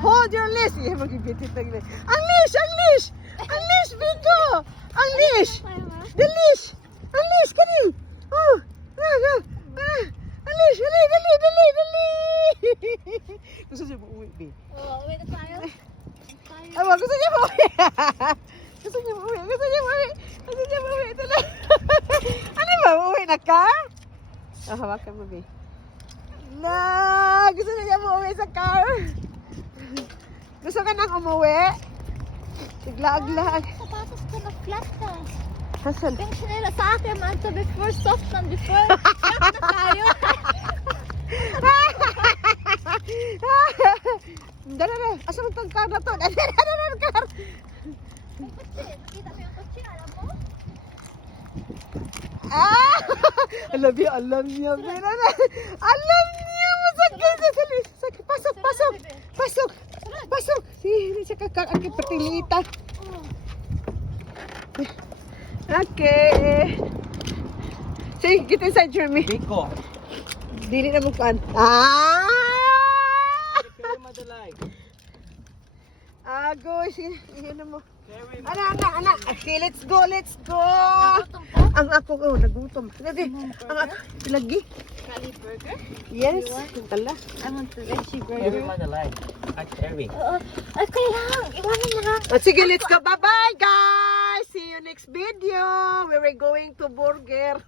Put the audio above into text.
Hold your leash. Iya magibitit tag leash. Ang leash, ang leash. Ang leash, Bingo. Ang leash. The leash. Ang leash kani. Oh. Ang leash, dali, dali, dali, dali. Gusto niya uuwi, Bi. Oh, wait tayo. Aba, gusto niya uuwi. Gusto niya uuwi. Gusto niya uuwi. Gusto niya uuwi. Ano ba? Uuwi na ka? Oh, hawakan mo, Bi. Na, gusto niya umuwi sa car. Gusto ka nang umuwi? Sigla-aglag. Sapatos ko na flat na. Hasan? Yung sinila sa akin, man, sa before soft na before. Flat na tayo. Dala na. Asa mo itong car na to? Dala na car. Yung kutsi, nakita mo yung kutsi, alam mo? Ah! Alam niya, alam niya. Alam niya. Masakit. Sakit. Pasok, pasok. Pasok. Pasok. Hindi siya kakakakit pertilita. Okay. Sige, get inside, Jeremy. Biko. Dili na bukan. Ah! Kaya madalay. Go. Sige, iyan mo. Anak. Okay, let's go, let's go. Ang ako, nagutom. Lagi, ang ako, lagi. Cali burger? Yes, tala. I want the veggie Kaya burger. madalay. At Cherry. Okay lang, iwanan mo lang. Sige, let's go. Bye-bye, guys. See you next video. We were going to burger.